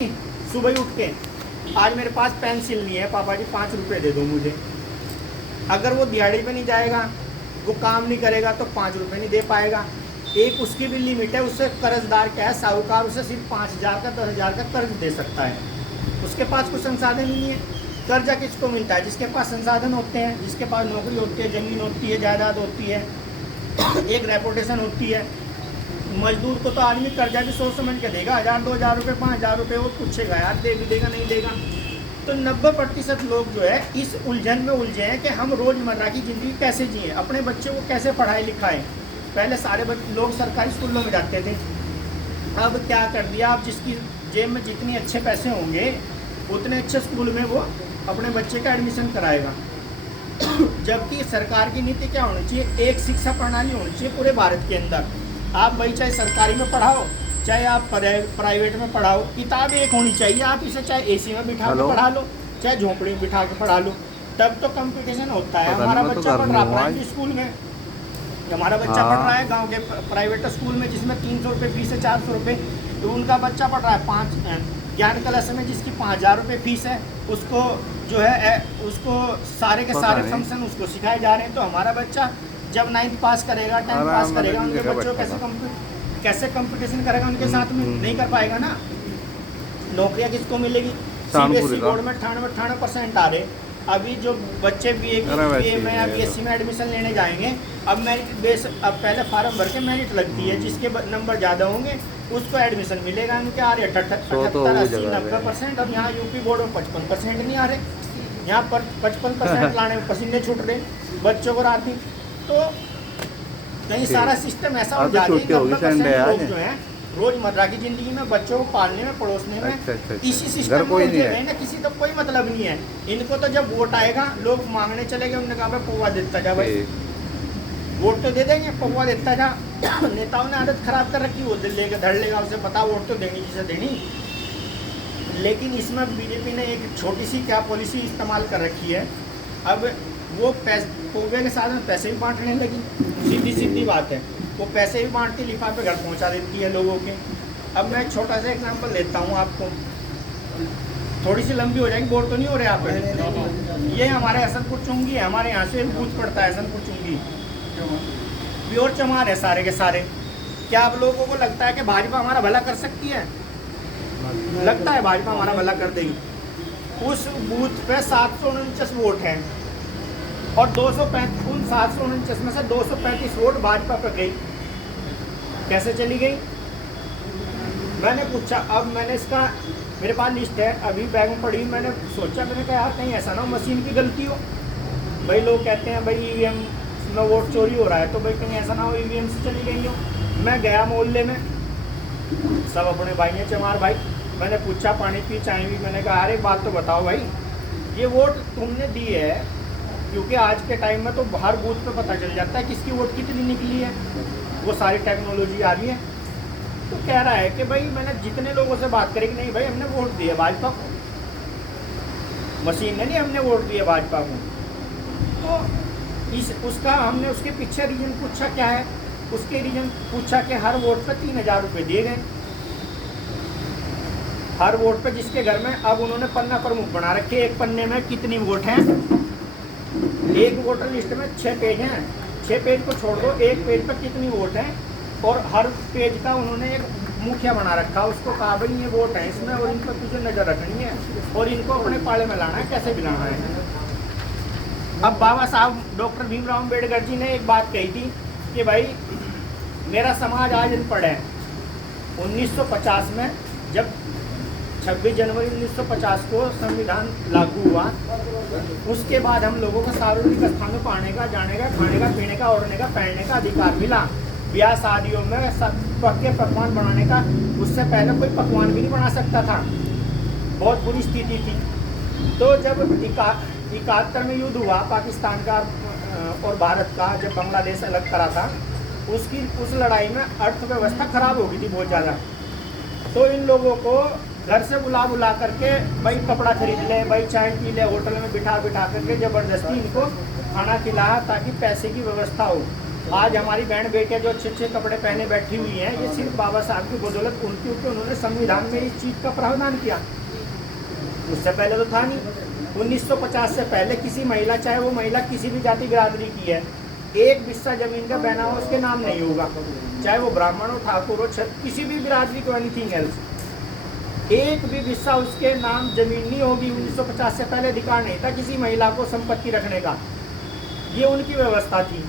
सुबह ही उठ के आज मेरे पास पेंसिल नहीं है, पापा जी 5 रुपए दे दो मुझे। अगर वो दिहाड़ी पे नहीं जाएगा, वो काम नहीं करेगा तो 5 रुपए नहीं दे पाएगा। एक उसकी भी लिमिट है। उससे कर्जदार क्या है, साहूकार उसे सिर्फ 5,000 का 10,000 का कर्ज दे सकता है। उसके पास कुछ संसाधन ही नहीं है। कर्जा किसको मिलता है? जिसके पास संसाधन होते हैं, जिसके पास नौकरी होती है, ज़मीन होती है, जायदाद होती है, एक रेपुटेशन होती है। मजदूर को तो आदमी कर्जा भी सोच समझ के देगा, 1,000 2,000 रुपये 5,000 रुपये वो पूछेगा यार दे भी देगा नहीं देगा। तो 90% लोग जो है इस उलझन में उलझे हैं कि हम रोज़मर्रा की ज़िंदगी कैसे जिए, अपने बच्चे को कैसे पढ़ाई लिखाएं। पहले सारे लोग सरकारी स्कूलों में जाते थे, अब क्या कर दिया, अब जिसकी जेब में जितने अच्छे पैसे होंगे उतने अच्छे स्कूल में वो अपने बच्चे का एडमिशन कराएगा। जबकि सरकार की नीति क्या होनी चाहिए, एक शिक्षा प्रणाली होनी चाहिए पूरे भारत के अंदर। आप भाई चाहे सरकारी में पढ़ाओ चाहे आप प्राइवेट में पढ़ाओ, किताब एक होनी चाहिए। आप इसे चाहे एसी में बिठा के पढ़ा लो चाहे झोंपड़ी में बिठा के पढ़ा लो, तब तो कंपटीशन होता है। हमारा बच्चा पढ़ रहा है प्राइवेट स्कूल में, हमारा बच्चा पढ़ रहा है गांव के प्राइवेट स्कूल में जिसमें 300 रुपये फीस है, 400 रुपये। तो उनका बच्चा पढ़ रहा है ज्ञान क्लास में जिसकी 5,000 रुपये फीस है, उसको जो है उसको सारे के सारे फंक्शन उसको सिखाए जा रहे हैं। तो हमारा बच्चा जब 9th पास करेगा, 10th पास करेगा, उनके बच्चों कैसे कंपटीशन करेगा उनके साथ में? नहीं कर पाएगा ना। नौकरियां किसको मिलेगी? सीबीएसई बोर्ड में 98% आ रहे। अभी जो बच्चे बीए में या बीएससी में एडमिशन लेने जाएंगे, अब मेरिट बेस, अब पहले फार्म भर के मेरिट लगती है, जिसके नंबर ज़्यादा होंगे उसको एडमिशन मिलेगा। उनके आ रहे 78, 80, 90%। और यहाँ यूपी बोर्ड में 55% नहीं आ रहे। यहाँ पर 55% लाने में पसीने छूट रहे बच्चों को रात में। तो कहीं सारा सिस्टम ऐसा हो जाता है कि 90% लोग जो हैं रोजमर्रा की जिंदगी में बच्चों को पालने में, पड़ोसने में इसी सिस्टम में उलझे गए ना। किसी तो कोई मतलब नहीं है इनको। तो जब वोट आएगा लोग मांगने चले गए, उन्होंने कहा भाई पौवा देता जा, भाई वोट तो दे देंगे, पौवा देता जा। नेताओं ने आदत खराब कर रखी, वो दिल लेके धड़ लेगा, उसे पता वोट तो देनी जिसे देनी। लेकिन इसमें बीजेपी ने एक छोटी सी क्या पॉलिसी इस्तेमाल कर रखी है, अब वो पौवे के साथ में पैसे भी बांटने लगी। सीधी बात है, वो पैसे भी बांटती, लिफाफे घर पहुंचा देती है लोगों के। अब मैं एक छोटा सा एग्जांपल लेता हूँ आपको, थोड़ी सी लंबी हो जाएगी, बोर तो नहीं हो रहे आप? ये हमारे हसनपुर चुंगी है, हमारे यहाँ से बूथ पड़ता है हसनपुर चुंगी, प्योर चमार है सारे के सारे। क्या आप लोगों को लगता है कि भाजपा हमारा भला कर सकती है? लगता है भाजपा हमारा भला कर देगी? उस बूथ पे 749 वोट हैं और 749 में से 235 वोट भाजपा पर गई। कैसे चली गई? मैंने पूछा, अब मैंने इसका मेरे पास लिस्ट है, अभी बैग में पड़ी। मैंने सोचा, मैंने कहा यार कहीं ऐसा ना हो मशीन की गलती हो। भाई लोग कहते हैं भाई ईवीएम में वोट चोरी हो रहा है, तो भाई कहीं ऐसा ना हो ईवीएम से चली गई हो। मैं गया मोहल्ले में, सब अपने भाई हैं चमार भाई। मैंने पूछा पानी पी चाय भी, मैंने कहा अरे बात तो बताओ भाई, ये वोट तुमने दी है, क्योंकि आज के टाइम में तो हर बूथ पे पता चल जाता है किसकी वोट कितनी निकली है, वो सारी टेक्नोलॉजी आ रही है। तो कह रहा है कि भाई मैंने जितने लोगों से बात करी कि नहीं भाई हमने वोट दिया भाजपा को, मशीन ने नहीं, हमने वोट दिया भाजपा को। तो उसका हमने उसके पीछे रीजन पूछा क्या है, उसके रीजन पूछा कि हर वोट पे 3,000 रुपये दिए गए, हर वोट पे जिसके घर में। अब उन्होंने पन्ना प्रमुख बना रखे, एक पन्ने में कितनी वोट हैं, एक वोटर लिस्ट में 6 पेज हैं, 6 पेज को छोड़ दो, एक पेज पर कितनी वोट है। और हर पेज का उन्होंने एक मुखिया बना रखा, उसको कहा भाई ये वोट है इसमें और इन पर तुझे नज़र रखनी है और इनको अपने पाले में लाना है, कैसे भी लाना है। अब बाबा साहब डॉक्टर भीमराव अम्बेडकर जी ने एक बात कही थी कि भाई मेरा समाज आज अनपढ़ है। 1950 में जब 26 जनवरी 1950 को संविधान लागू हुआ, उसके बाद हम लोगों को सार्वजनिक स्थानों पर आने का, जाने का, खाने का, पीने का, ओढ़ने का, पहनने का अधिकार मिला। ब्याह शादियों में सब पक्के पकवान बनाने का, उससे पहले कोई पकवान भी नहीं बना सकता था, बहुत बुरी स्थिति थी। तो जब 71 में युद्ध हुआ पाकिस्तान का और भारत का, जब बांग्लादेश अलग करा था, उस लड़ाई में अर्थव्यवस्था खराब हो गई थी बहुत ज़्यादा। तो इन लोगों को घर से बुला करके भाई कपड़ा खरीद ले, भाई चाय पी ले, होटल में बिठा करके ज़बरदस्ती इनको खाना खिलाया ताकि पैसे की व्यवस्था हो। आज हमारी बहन बेटियां जो अच्छे अच्छे कपड़े पहने बैठी हुई हैं, ये सिर्फ बाबा साहब की बदौलत उनके ऊपर उन्होंने संविधान में इस चीज़ का प्रावधान किया। उससे पहले तो था नहीं। 1950 से पहले किसी महिला, चाहे वो महिला किसी भी जाति बिरादरी की है, एक बिस्सा जमीन का बहना हो उसके नाम नहीं होगा, चाहे वो ब्राह्मण हो, ठाकुर हो, किसी भी बिरादरी को, एनीथिंग एल्स, एक भी बिस्सा उसके नाम जमीन नहीं होगी। 1950 से पहले अधिकार नहीं था किसी महिला को संपत्ति रखने का, ये उनकी व्यवस्था थी।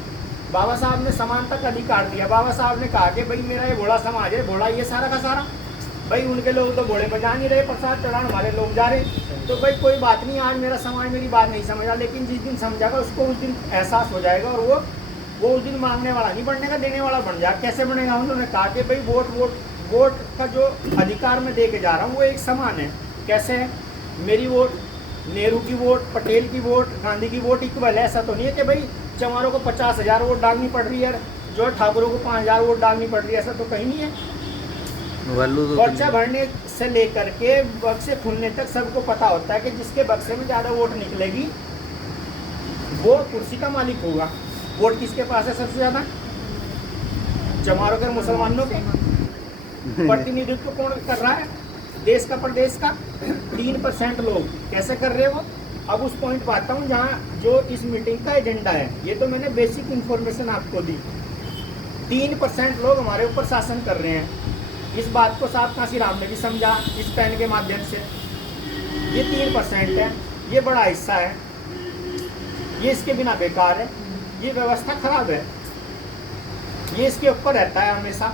बाबा साहब ने समानता का अधिकार दिया। बाबा साहब ने कहा कि भाई मेरा ये घोड़ा समाज है, घोड़ा ये सारा का सारा, भाई उनके लोग तो घोड़े पर जा नहीं रहे, प्रसाद चढ़ाने हमारे लोग जा रहे, तो भाई कोई बात नहीं, आज मेरा समाज मेरी बात नहीं समझा, लेकिन जिस दिन समझागा उसको उस दिन एहसास हो जाएगा और वो उस दिन मांगने वाला नहीं बनने का, देने वाला बन जाएगा। कैसे बनेगा? उन्होंने कहा कि भाई वोट का जो अधिकार मैं दे के जा रहा हूँ वो एक समान है। कैसे है? मेरी वोट, नेहरू की वोट, पटेल की वोट, गांधी की वोट इक्वल है। ऐसा तो नहीं है कि भाई चमारों को 50,000 वोट डालनी पड़ रही है, जो ठाकुरों को 5,000 वोट डालनी पड़ रही है, ऐसा तो कहीं नहीं है। पर्चा भरने से लेकर के बक्से खुलने तक सबको पता होता है कि जिसके बक्से में ज़्यादा वोट निकलेगी वो कुर्सी का मालिक होगा। वोट किसके पास है सबसे ज़्यादा? चमारों के, मुसलमानों के। प्रतिनिधित्व कौन कर रहा है? देश का, प्रदेश का 3% लोग। कैसे कर रहे हो? अब उस पॉइंट पर आता हूँ जहाँ जो इस मीटिंग का एजेंडा है। ये तो मैंने बेसिक इन्फॉर्मेशन आपको दी। 3% लोग हमारे ऊपर शासन कर रहे हैं। इस बात को साहब कांसीराम ने भी समझा इस पेन के माध्यम से। ये 3% है, ये बड़ा हिस्सा है, ये इसके बिना बेकार है, ये व्यवस्था खराब है, ये इसके ऊपर रहता है, हमेशा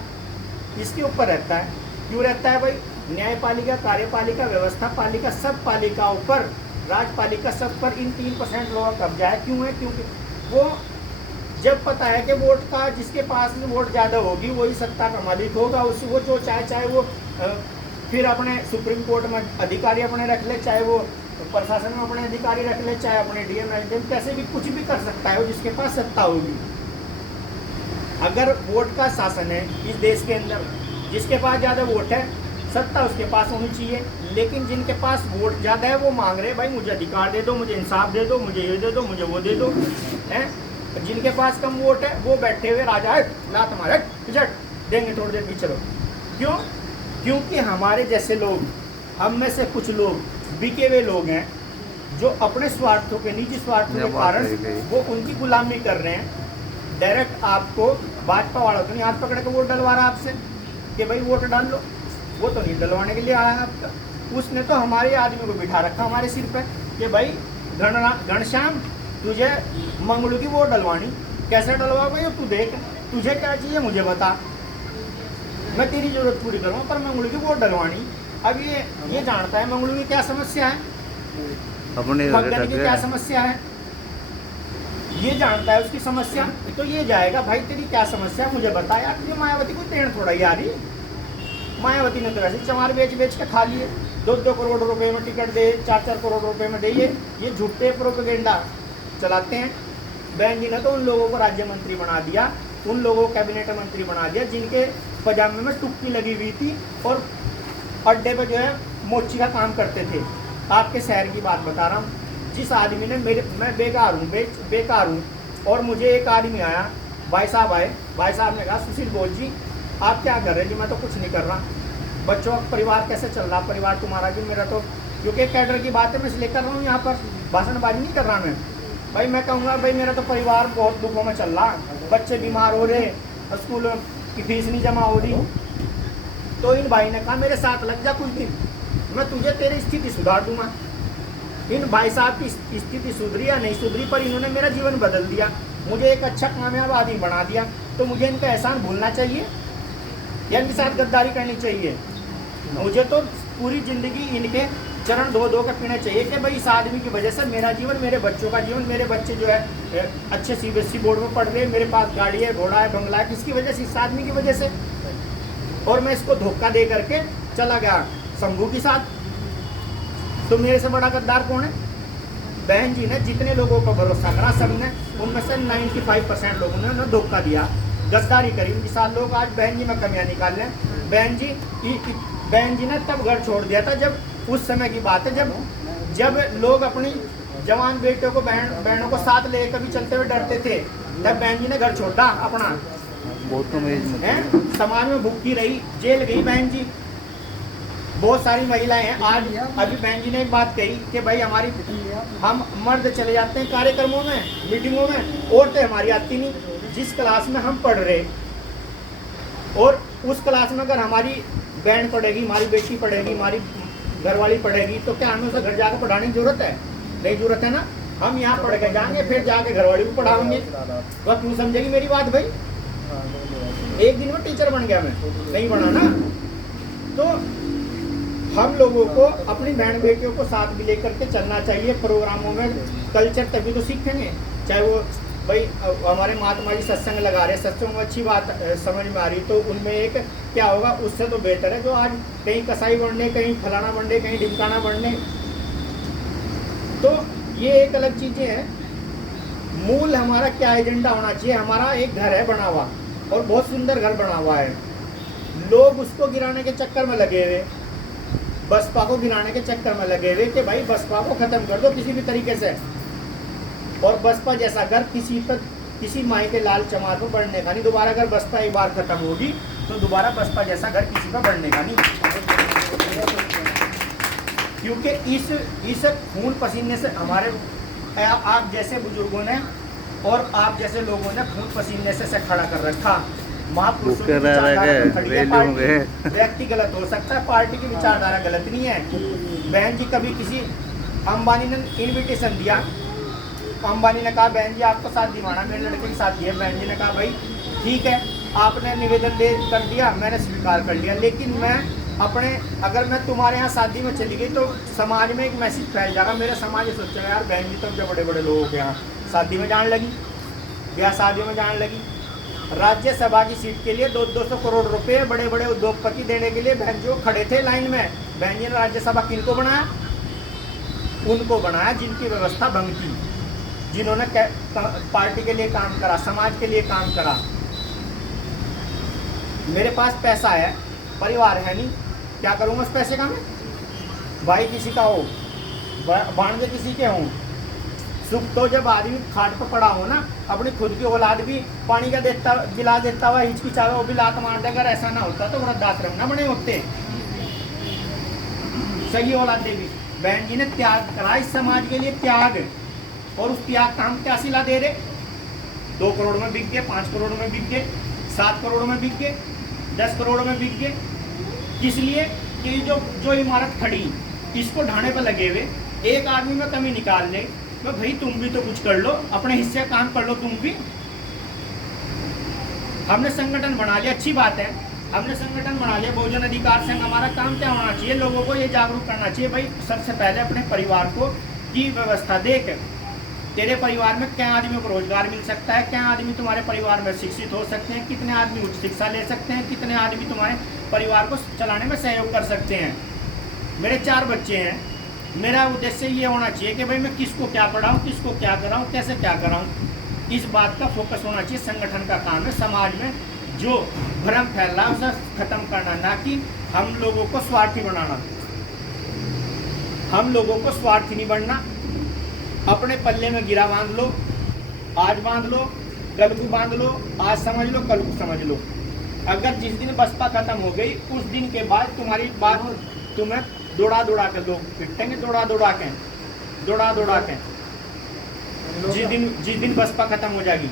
इसके ऊपर रहता है। क्यों रहता है भाई? न्यायपालिका, कार्यपालिका, व्यवस्था पालिका, सब पालिकाओं पर, राजपालिका, सब पर इन 3% लोगों का कब्जा है। क्यों है? क्योंकि वो जब पता है कि वोट का, जिसके पास में वोट ज़्यादा होगी वही सत्ता का मालिक होगा, उस वो जो चाहे वो फिर अपने सुप्रीम कोर्ट में अधिकारी अपने रख ले, चाहे वो प्रशासन में अपने अधिकारी रख ले, चाहे अपने डीएम एसडीएम, कैसे भी कुछ भी कर सकता है वो, जिसके पास सत्ता होगी। अगर वोट का शासन है इस देश के अंदर, जिसके पास ज़्यादा वोट है, सत्ता उसके पास होनी चाहिए। लेकिन जिनके पास वोट ज़्यादा है वो मांग रहे भाई मुझे अधिकार दे दो, मुझे इंसाफ दे दो, मुझे ये दे दो, मुझे वो दे दो, हैं। जिनके पास कम वोट है वो बैठे हुए राजा है, लात मारे पिछड़ देंगे थोड़ी देर पीछे। क्यों? क्योंकि हमारे जैसे लोग, हम में से कुछ लोग बिके हुए लोग हैं जो अपने स्वार्थों के, निजी स्वार्थों के कारण वो उनकी गुलामी कर रहे हैं। डायरेक्ट आपको भाजपा वालों तो नहीं हाथ पकड़ के वोट डलवा रहा आपसे कि भाई वोट डाल लो, वो तो नहीं डलवाने के लिए आया है आपका। उसने तो हमारे आदमी को बिठा रखा हमारे सिर पे कि भाई घनश्याम तुझे मंगलू की वोट डलवानी, कैसे डलवा भाई तू देख, तुझे क्या चाहिए मुझे बता, मैं तेरी जरूरत पूरी करूँगा, पर मंगलू की वोट डलवानी। अब ये जानता है मंगलू की क्या समस्या है, भगन की क्या समस्या है, ये जानता है उसकी समस्या। तो ये जाएगा भाई तेरी क्या समस्या मुझे बता यार। तुझे मायावती को टेढ़ थोड़ा यारी, मायावती ने तो वैसे चमार बेच के खा लिए। 2-2 करोड़ रुपए में टिकट दे, 4-4 करोड़ रुपए में दे, ये झूठे प्रोपेगेंडा चलाते हैं। बहन जी ने तो उन लोगों को राज्य मंत्री बना दिया, उन लोगों को कैबिनेट मंत्री बना दिया जिनके पजामे में टुक्की लगी हुई थी और अड्डे पे जो है मोची का काम करते थे। आपके शहर की बात बता रहा हूँ। जिस आदमी ने मैं बेकार हूँ और मुझे एक आदमी आया, भाई साहब आए, भाई साहब ने कहा सुशील बोल जी आप क्या कर रहे हैं? जी मैं तो कुछ नहीं कर रहा। बच्चों का परिवार कैसे चल रहा? परिवार तुम्हारा भी मेरा तो, क्योंकि कैडर की बातें मैं इसलिए कर रहा हूँ, यहाँ पर भाषणबाजी नहीं कर रहा मैं। भाई मैं कहूँगा भाई मेरा तो परिवार बहुत दुखों में चल रहा, बच्चे बीमार हो रहे, स्कूल की फीस नहीं जमा हो रही। तो इन भाई ने कहा मेरे साथ लग जा कुछ दिन, मैं तुझे तेरी स्थिति सुधार दूंगा। इन भाई साहब की स्थिति सुधरी या नहीं सुधरी, पर इन्होंने मेरा जीवन बदल दिया, मुझे एक अच्छा कामयाब आदमी बना दिया। तो मुझे इनका एहसान भूलना चाहिए या इनके साथ गद्दारी करनी चाहिए? मुझे तो पूरी ज़िंदगी इनके चरण धो के पीना चाहिए कि भाई इस आदमी की वजह से मेरा जीवन, मेरे बच्चों का जीवन, मेरे बच्चे जो है अच्छे CBSE बोर्ड में पढ़ रहे हैं, मेरे पास गाड़ी है, घोड़ा है, बंगला है, किसकी वजह से? इस आदमी की वजह से। और मैं इसको धोखा दे करके चला गया शंभू के साथ। तो मेरे से बड़ा गद्दार कौन है? बहन जी ने जितने लोगों पर भरोसा करा सबने, उनमें से 95% लोगों ने उन्हें धोखा दिया, गद्दारी करी उनके साथ। लोग आज बहन जी में कमियां निकाल रहे हैं। बहन जी ने तब घर छोड़ दिया था जब, उस समय की बात है जब लोग अपनी जवान बेटियों को, बहनों को साथ लेकर भी चलते हुए डरते थे तब बहन जी ने घर छोड़ा अपना, बहुत कम एज में है समाज में भूखी रही, जेल गई बहन जी। बहुत सारी महिलाएं हैं। आज अभी बहन जी ने एक बात कही कि भाई हमारी, हम मर्द चले जाते हैं कार्यक्रमों में, मीटिंगों में, औरतें हमारी आती नहीं। जिस क्लास में हम पढ़ रहे और उस क्लास में अगर हमारी बहन पढ़ेगी, हमारी बेटी पढ़ेगी, हमारी घरवाली पढ़ेगी, तो क्या हमें उसे घर जाकर पढ़ाने की जरूरत है? नहीं जरूरत है ना। हम यहाँ पढ़ के जाएंगे, फिर जाके घरवाली को पढ़ाएंगे। वह क्यों समझेगी मेरी बात भाई? एक दिन में टीचर बन गया मैं? नहीं बना ना। तो हम लोगों को अपनी बहन बेटियों को साथ भी लेकर के चलना चाहिए प्रोग्रामों में। कल्चर तभी तो सीखेंगे। चाहे वो भाई हमारे महात्मा जी सत्संग लगा रहे, सत्संग में अच्छी बात समझ में आ रही, तो उनमें एक क्या होगा, उससे तो बेहतर है जो आज कहीं कसाई बनने, कहीं फलाना बनने, कहीं ढिमकाना बनने। तो ये एक अलग चीज़ें हैं। मूल हमारा क्या एजेंडा होना चाहिए? हमारा एक घर है बना हुआ, और बहुत सुंदर घर बना हुआ है। लोग उसको गिराने के चक्कर में लगे हुए, बसपा को गिराने के चक्कर में लगे हुए कि भाई बसपा को खत्म कर दो किसी भी तरीके से। और बसपा जैसा घर किसी माई के लाल चमार पर बढ़ने का नहीं। दोबारा अगर बसपा एक बार खत्म होगी तो दोबारा बसपा जैसा घर किसी पर बढ़ने का नहीं। क्योंकि इस खून पसीने से हमारे आप जैसे बुजुर्गों ने और आप जैसे लोगों ने खून पसीने से खड़ा कर रखा। महापुरुषों की विचारधारा खड़ी है। पार्टी व्यक्ति गलत हो सकता है, पार्टी की विचारधारा गलत नहीं है। बहन जी कभी किसी अंबानी ने इनविटेशन दिया, अंबानी ने कहा बहन जी आपको साथ दिवाना, मेरे लड़के की शादी है। बहन जी ने कहा भाई ठीक है, आपने निवेदन दे कर दिया, मैंने स्वीकार कर लिया, लेकिन मैं अपने, अगर मैं तुम्हारे यहाँ शादी में चली गई तो समाज में एक मैसेज फैल जाएगा। मेरा समाज सोचेगा यार बहन जी तो जब बड़े बड़े लोगों के यहाँ शादी में जाने लगी, ब्याह शादियों में जाने लगी। राज्यसभा की सीट के लिए 200 करोड़ रुपए बड़े बड़े उद्योगपति देने के लिए बहन जी खड़े थे लाइन में। बहन जी ने राज्यसभा किनको बनाया? उनको बनाया जिनकी व्यवस्था भंग की, जिन्होंने पार्टी के लिए काम करा, समाज के लिए काम करा। मेरे पास पैसा है, परिवार है नहीं, क्या करूँगा उस पैसे का मैं? भाई किसी का हो, भांजे किसी के हों, सुख तो जब आदमी खाट पर पड़ा हो ना, अपनी खुद की औलाद भी पानी का गिला देता हुआ हिचकिचावे, वो भी लात मार देगा। अगर ऐसा ना होता तो वृद्धाश्रम ना बने होते। सही औलाद देवी बहन जी ने त्याग करा इस समाज के लिए, त्याग। और उस त्याग का हम क्या सिला दे रहे? 2 करोड़ में बिक गए, 5 करोड़ में बिक गए, 7 करोड़ में बिक गए, 10 करोड़ में बिक गए। किस लिए? कि जो इमारत खड़ी इसको ढाने पर लगे हुए एक आदमी में कमी निकाल ले तो भाई तुम भी तो कुछ कर लो, अपने हिस्से का काम कर लो तुम भी। हमने संगठन बना लिया, अच्छी बात है, हमने संगठन बना लिया बहुजन अधिकार संघ। हमारा काम क्या होना चाहिए? लोगों को ये जागरूक करना चाहिए भाई सबसे पहले अपने परिवार को की व्यवस्था देख, तेरे परिवार में क्या आदमी को रोजगार मिल सकता है, क्या आदमी तुम्हारे परिवार में शिक्षित हो सकते हैं, कितने आदमी उच्च शिक्षा ले सकते हैं, कितने आदमी तुम्हारे परिवार को चलाने में सहयोग कर सकते हैं। मेरे 4 बच्चे हैं, मेरा उद्देश्य ये होना चाहिए कि भाई मैं किसको क्या पढ़ाऊँ, किसको क्या कराऊँ, कैसे क्या कराऊँ। इस बात का फोकस होना चाहिए। संगठन का काम है समाज में जो भ्रम फैल रहा है उसे खत्म करना, ना कि हम लोगों को स्वार्थी बनाना। हम लोगों को स्वार्थी नहीं बनना। अपने पल्ले में गिरा बांध लो, आज बांध लो, कल को बांध लो, आज समझ लो, कल को समझ लो। अगर जिस दिन बसपा खत्म हो गई उस दिन के बाद तुम्हारी बात तुम्हें दौड़ा कर लोग पिटेंगे, दौड़ा के जिस दिन बसपा खत्म हो जाएगी।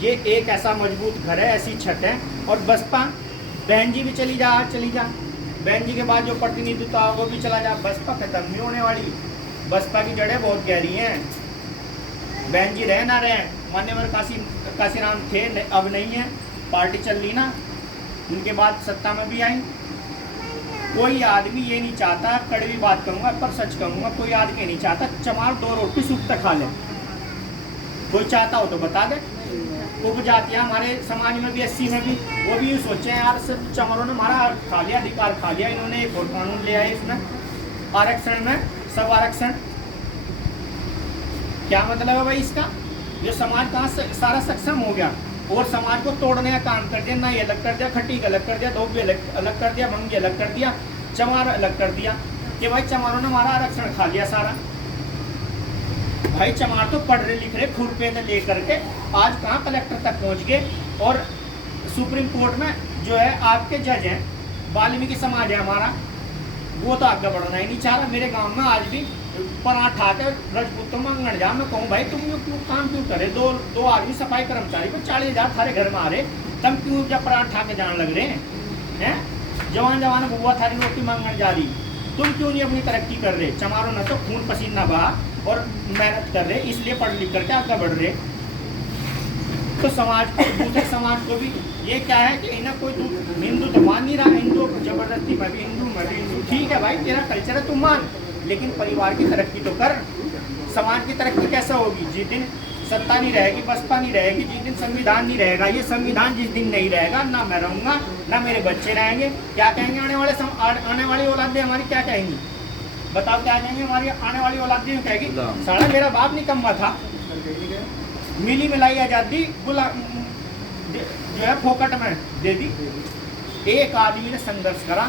ये एक ऐसा मजबूत घर है, ऐसी छत है। और बसपा, बहन जी भी चली जा, बहन जी के बाद जो प्रतिनिधित्व वो भी चला जा, बसपा खत्म नहीं होने वाली। बसपा की जड़ें बहुत गहरी हैं। बहन जी रहे ना रहे, मान्यवर काशीराम थे, अब नहीं है, पार्टी चल रही ना, उनके बाद सत्ता में भी आई। कोई आदमी ये नहीं चाहता, कड़वी बात कहूँगा पर सच कहूँगा, कोई आदमी नहीं चाहता चमार 2 रोटी सूख तक खा ले। कोई चाहता हो तो बता दे। उपजातियाँ हमारे समाज में भी 80 में भी वो भी सोचे यार सिर्फ चमारों ने हमारा खा लिया, अधिकार खा लिया। इन्होंने एक और कानून ले आए इसमें आरक्षण में, सब आरक्षण। क्या मतलब है भाई इसका? जो समाज कहाँ से सारा सक्षम हो गया और समाज को तोड़ने का काम कर दिया। ना ये अलग कर दिया, खट्टी अलग कर दिया, धोबी अलग कर दिया, भंगी अलग कर दिया, चमार अलग कर दिया कि भाई चमारों ने हमारा आरक्षण खा लिया सारा। भाई चमार तो पढ़ रहे लिख रहे खुरपे से लेकर के आज कहाँ कलेक्टर तक पहुँच गए। और सुप्रीम कोर्ट में जो है आपके जज हैं, वाल्मीकि समाज है हमारा, वो तो आगे बढ़ना ही नहीं चाह रहा। मेरे गांव में आज भी पराठा के रजपूतों में अंगड़ जा, मैं कहूँ भाई तुम क्यों काम क्यों करे, दो आदमी सफाई कर्मचारी को 40,000 थारे घर में आ रहे, तुम क्यों जब पराठा के जान लग रहे हैं? जवान बुआ थारी रोटी मांगने जा रही, तुम क्यों नहीं अपनी तरक्की कर रहे? चमारो न तो खून पसीना बहा और मेहनत कर रहे, इसलिए पढ़ लिख करके आगे बढ़ रहे। तो समाज को, दूसरे समाज को भी ये क्या है कि इन्हें कोई हिंदू तो मान नहीं रहा, हिंदू जबरदस्ती मैं भी हिंदू, ठीक है भाई तेरा कल्चर है तुम मान, लेकिन परिवार की तरक्की तो कर। समाज की तरक्की कैसे होगी? जिस दिन सत्ता नहीं रहेगी, बसपा नहीं रहेगी, जिस दिन संविधान नहीं रहेगा, ये संविधान जिस दिन नहीं रहेगा, ना मैं रहूँगा ना मेरे बच्चे रहेंगे, क्या कहेंगे आने वाली औलादें हमारी, क्या कहेंगी बताओ? क्या कहेंगे हमारी आने वाली औलादें? कहेगी साला मेरा बाप निकम्मा था, मिली मिलाई आजादी जो है फोकट में दे दी। एक आदमी ने संघर्ष करा,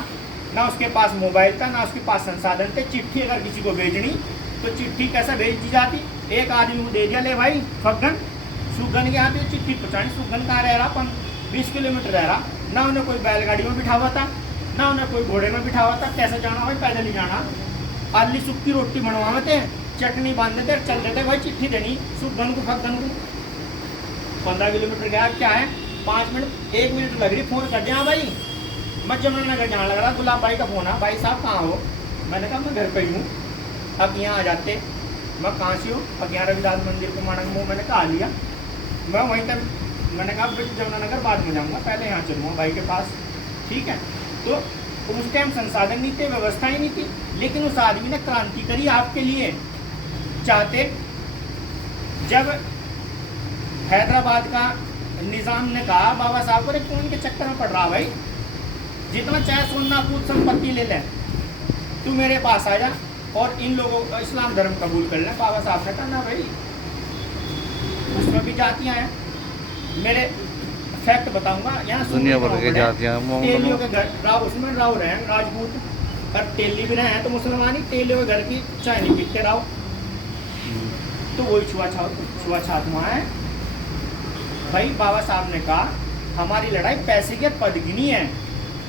ना उसके पास मोबाइल था, ना उसके पास संसाधन थे। चिट्ठी अगर किसी को भेजनी तो चिट्ठी कैसे भेज दी जाती? एक आदमी को दे दिया, ले भाई फगन सुगन के यहाँ पे चिट्ठी पहुँचानी। सुगन कहाँ रह रहा? 20 किलोमीटर रह रहा। ना उन्हें कोई बैलगाड़ी में बिठा हुआ था, ना उन्हें कोई घोड़े में बिठा हुआ था। कैसे जाना भाई? पैदल ही जाना। आली सूखी रोटी बनवा थे, चटनी बांध देते, चल देते भाई चिट्ठी देनी सुगन को फगन को। 15 किलोमीटर गया, क्या है 5 मिनट 1 मिनट लग रही, फोन कर दिया भाई मैं जमुनानगर जाने लग रहा, गुलाब भाई का फोन है, भाई साहब कहाँ हो? मैंने कहा मैं घर पे ही हूँ। अब यहाँ आ जाते, मैं कहाँ से हूँ? अब यहाँ रविदास मंदिर को मानंग मैंने कहा लिया, मैं वहीं तक मैंने कहा जमुनानगर बाद में जाऊँगा, पहले यहाँ चलूँगा भाई के पास, ठीक है। तो उस टाइम संसाधन नहीं थे, व्यवस्था ही नहीं थी, लेकिन उस आदमी ने क्रांति करी आपके लिए। चाहते जब हैदराबाद का निज़ाम ने कहा बाबा साहब को क्यों इनके चक्कर में पड़ रहा भाई, जितना चाहे सोना कूद संपत्ति ले लें, तू मेरे पास आ जा और इन लोगों का इस्लाम धर्म कबूल कर लें। बाबा साहब ने कहा ना भाई, उसमें भी जातियाँ हैं। मेरे फैक्ट बताऊंगा, यहाँ दुनिया भर के जातियाँ, तेलियों के घर राव, उसमें राव रहे हैं राजपूत, और तेली भी रहे हैं तो मुसलमान ही। तेलियों के घर की चाय नहीं पीते राव, तो वही छुआछात वहाँ है भाई। बाबा साहब ने कहा हमारी लड़ाई पैसे के पद की नहीं है,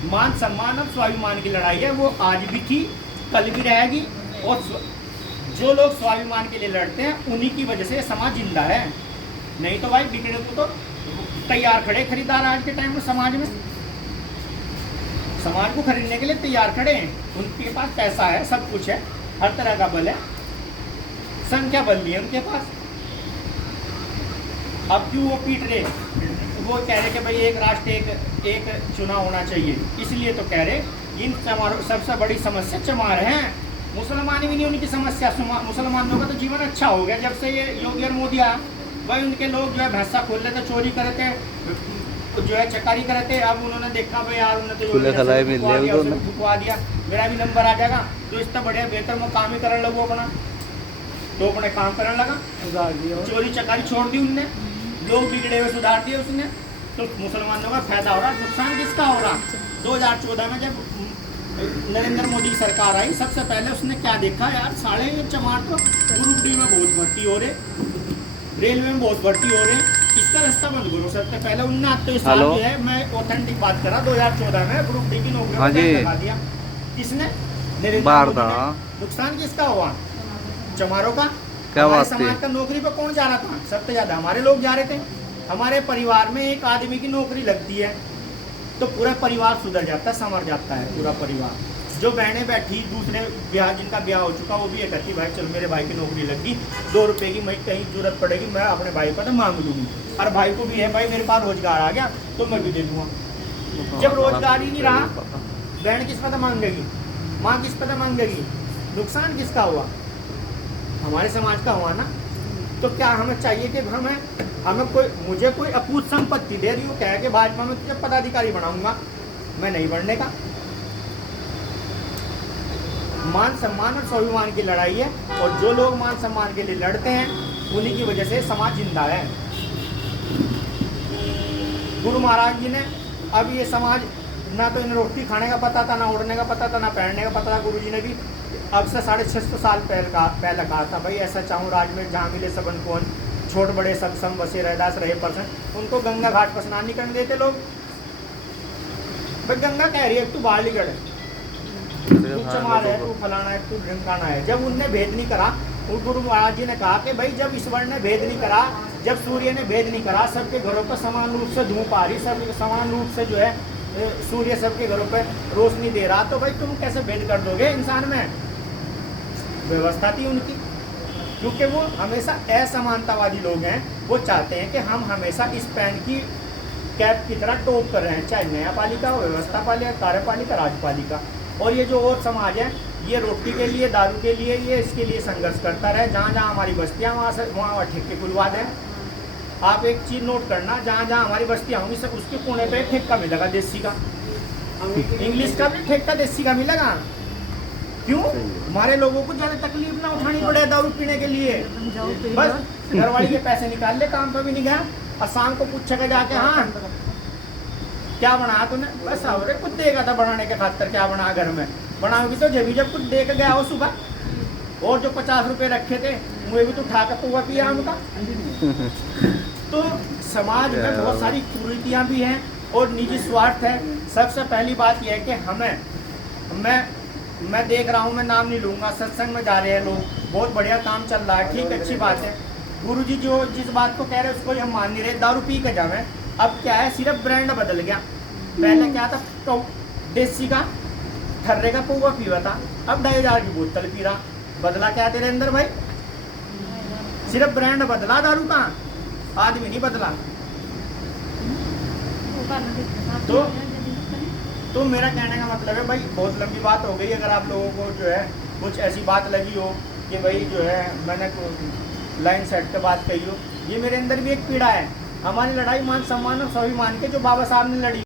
मान सम्मान और स्वाभिमान की लड़ाई है। वो आज भी थी, कल भी रहेगी, और जो लोग स्वाभिमान के लिए लड़ते हैं उन्हीं की वजह से समाज जिंदा है। नहीं तो भाई बिगड़े को तो तैयार खड़े खरीदार आज के टाइम में समाज में, समाज को खरीदने के लिए तैयार खड़े हैं। उनके पास पैसा है, सब कुछ है, हर तरह का बल है, संख्या बल भी है उनके पास। अब क्यों वो पीट रहे? वो कह रहे कि भाई एक राष्ट्र एक चुनाव होना चाहिए, इसलिए तो कह रहे इन चमारों सबसे बड़ी समस्या चमार हैं। मुसलमान भी नहीं उनकी समस्या, मुसलमानों का तो जीवन अच्छा हो गया जब से ये योगी और मोदी आया। भाई उनके लोग जो है भैंसा खोल लेते, चोरी करते, जो है चकारी करते। अब उन्होंने देखा भाई यार उन्होंने तो ठुकवा दिया, मेरा भी नंबर आ जाएगा तो इससे बढ़िया बेहतर मैं काम ही करने लगूँ अपना, तो अपने काम करने लगा। चोरी चकारी छोड़ दी उनने, लोग बिगड़े हुए सुधार दिए उसने, तो मुसलमानों का फायदा हो रहा। नुकसान किसका हो रहा? 2014 में जब नरेंद्र मोदी की सरकार आई, सबसे पहले उसने क्या देखा यार, साढ़े चमार तो ग्रुप डी में बहुत भर्ती हो रहे, रेलवे में बहुत भर्ती हो रहे, इसका रास्ता बंद करो। सबसे पहले 19 साल जो है, मैं ऑथेंटिक बात करा, 2014 में ग्रुप डी की नौकरी लगा दिया किसने? नरेंद्र मोदी ने। नुकसान किसका हुआ? चमारों का। हमारे समाज का नौकरी पर कौन जा रहा था? सबसे ज्यादा हमारे लोग जा रहे थे। हमारे परिवार में एक आदमी की नौकरी लगती है तो पूरा परिवार सुधर जाता है, संवर जाता है पूरा परिवार। जो बहनें बैठी दूसरे ब्याह, जिनका ब्याह हो चुका, वो भी ये कहती भाई चल मेरे भाई की नौकरी लगी, 2 रुपये की मैं कहीं जरूरत पड़ेगी मैं अपने भाई पर तो मांग लूँगी। और भाई को भी है भाई मेरे पास रोजगार आ गया तो मैं भी दे दूँगा। जब रोजगार ही नहीं रहा, बहन किस पता मांगेगी, माँ किस पता मांगेगी? नुकसान किसका हुआ? हमारे समाज का हुआ ना। तो क्या हमें चाहिए कि हमें मुझे कोई अपूत संपत्ति दे रही हो, कह के भाजपा में तुझे पदाधिकारी बनाऊंगा, मैं नहीं बढ़ने का। मान सम्मान और स्वाभिमान की लड़ाई है, और जो लोग मान सम्मान के लिए लड़ते हैं उन्हीं की वजह से समाज जिंदा है। गुरु महाराज जी ने, अब ये समाज ना तो इन्हें रोटी खाने का पता था, ना उड़ने का पता था, ना पहनने का पता था। गुरु जी ने भी अब से 650 साल पहले कहा था भाई ऐसा चाहूँ राज में जहाँ मिले सबन कौन छोट बड़े सक्षम बसे रहदास रहे पर्सन। उनको गंगा घाट पर स्नान नहीं करने देते लोग। भाई गंगा कह रही है तू बालीगढ़ है, तू चमार है, तू फलाना है, तू ढिमकाना है। जब उनने भेद नहीं करा, उन गुरु महाराज जी ने कहा कि भाई जब ईश्वर ने भेद नहीं करा, जब सूर्य ने भेद नहीं करा, सबके घरों पर समान रूप से धूप आ रही, सब समान रूप से जो है सूर्य सबके घरों पर रोशनी दे रहा, तो भाई तुम कैसे भेद कर दोगे इंसान में? व्यवस्था थी उनकी, क्योंकि वो हमेशा असमानतावादी लोग हैं। वो चाहते हैं कि हम हमेशा इस पैन की कैप की तरह टोप कर रहे हैं, चाहे न्यायपालिका हो, व्यवस्था पालिका, कार्यपालिका, राजपालिका। और ये जो और समाज है ये रोटी के लिए, दारू के लिए, ये इसके लिए संघर्ष करता रहे। जहाँ जहाँ हमारी बस्तियाँ वहाँ ठेके खुलवा दें। आप एक चीज़ नोट करना, जहाँ जहाँ हमारी बस्तियाँ होंगी सब उसके कोने पे ठेका मिलेगा देसी का, इंग्लिश का भी ठेका देसी का मिलेगा। क्यों? हमारे लोगों को ज़्यादा तकलीफ ना उठानी पड़े दारू पीने के लिए। बस घरवाली के पैसे निकाल ले, काम पर भी नहीं गया, और शाम को पूछेगा जाके हाँ क्या बनाया तूने, बस अरे कुछ देगा था बनाने के खातिर, क्या बना घर में बनाओगी तो जब कुछ दे के गया हो सुबह, और जो 50 रुपए रखे थे मुझे भी तो उठा कर पुआ पिया उनका। तो समाज में बहुत सारी कुरीतियाँ भी हैं और निजी स्वार्थ है। सबसे पहली बात यह है कि हमें मैं देख रहा हूँ, मैं नाम नहीं लूँगा, सत्संग में जा रहे हैं लोग, बहुत बढ़िया काम चल रहा है, ठीक, अच्छी बात है। गुरुजी जो जिस बात को कह रहे हैं उसको हम मान नहीं रहे। दारू पी के जावे, अब क्या है, सिर्फ ब्रांड बदल गया। पहले क्या था, तो देसी का ठर्रे का पौवा पीवा था, अब 2,500 की बोतल पी रहा। बदला क्या तेरे अंदर भाई? सिर्फ ब्रांड बदला, दारू का आदमी नहीं बदला। तो मेरा कहने का मतलब है भाई, बहुत लंबी बात हो गई। अगर आप लोगों को जो है कुछ ऐसी बात लगी हो कि भाई जो है मैंने लाइन सेट पे बात कही हो, ये मेरे अंदर भी एक पीड़ा है। हमारी लड़ाई मान सम्मान और स्वाभिमान के जो बाबा साहब ने लड़ी